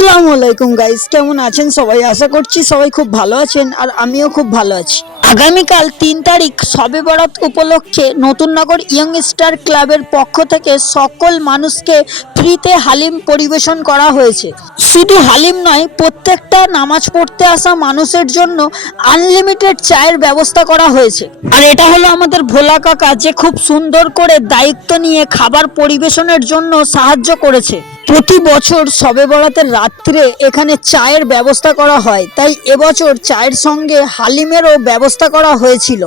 আসসালামু আলাইকুম গাইস, কেমন আছেন সবাই? আশা করছি সবাই খুব ভালো আছেন আর আমিও খুব ভালো আছি। আগামীকাল ৩ তারিখ শবে বরাত উপলক্ষে নতুননগর ইয়ং স্টার ক্লাবের পক্ষ থেকে সকল মানুষকে ফ্রিতে হালিম পরিবেশন করা হয়েছে। শুধু হালিম নয়, প্রত্যেকটা নামাজ পড়তে আসা মানুষের জন্য আনলিমিটেড চায়ের ব্যবস্থা করা হয়েছে। আর এটা হলো আমাদের ভোলা কাকা, যে খুব সুন্দর করে দায়িত্ব নিয়ে খাবার পরিবেশনের জন্য সাহায্য করেছে। প্রতি বছর শবে বরাতের রাত্রে এখানে চায়ের ব্যবস্থা করা হয়, তাই এবছর চায়ের সঙ্গে হালিমেরও ব্যবস্থা করা হয়েছিল।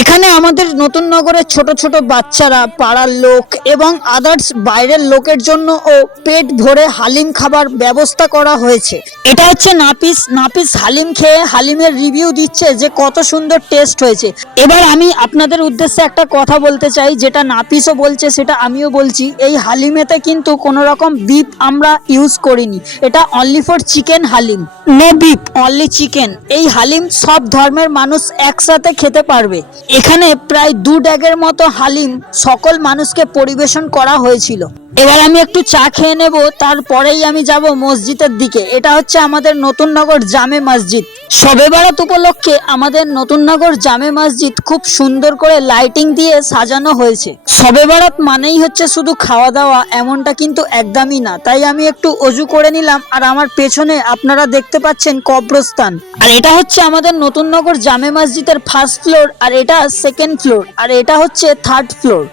এখানে আমাদের নতুন নগরের ছোট ছোট বাচ্চারা, পাড়ার লোক এবং আদার্স বাইরের লোকের জন্য ও পেট ভরে হালিম খাবার ব্যবস্থা করা হয়েছে। এটা হচ্ছে নাপিস। নাপিস হালিম খেয়ে হালিমের রিভিউ দিচ্ছে যে কত সুন্দর টেস্ট হয়েছে। এবার আমি আপনাদের উদ্দেশ্যে একটা কথা বলতে চাই, যেটা নাপিসও বলছে সেটা আমিও বলছি। এই হালিমেতে কিন্তু কোনো রকম বিফ আমরা ইউজ করিনি, এটা only for chicken haleem, no beef, only chicken. এই হালিম সব ধর্মের মানুষ একসাথে খেতে পারবে। এখানে প্রায় 2 ড্যাগের মতো হালিম সকল মানুষকে পরিবেশন করা হয়েছিল। এবার আমি একটু চা খেয়ে নেব, তারপরেই আমি যাব মসজিদের দিকে। এটা হচ্ছে আমাদের নতুননগর জামে মসজিদ। শবে বরাত উপলক্ষে আমাদের নতুননগর জামে মসজিদ খুব সুন্দর করে লাইটিং দিয়ে সাজানো হয়েছে। শবে বরাত মানেই হচ্ছে শুধু খাওয়া দাওয়া, এমনটা কিন্তু একদমই না। তাই আমি একটু অজু করে নিলাম। আর আমার পেছনে আপনারা দেখতে পাচ্ছেন কবরস্থান। আর এটা হচ্ছে আমাদের নতুননগর জামে মসজিদের 1st ফ্লোর, আর এটা 2nd ফ্লোর, আর এটা হচ্ছে 3rd ফ্লোর।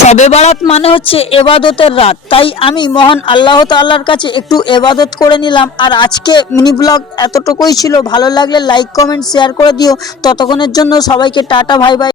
শবে বরাত মানে হচ্ছে এবাদতের রাত, তাই আমি মহান আল্লাহ তাআলার কাছে একটু এবাদত করে নিলাম। আর আজকে মিনি ব্লগ এতটুকুই ছিল। ভালো লাগলে লাইক, কমেন্ট, শেয়ার করে দিও। ততক্ষণের জন্য সবাইকে টাটা, ভাই ভাই।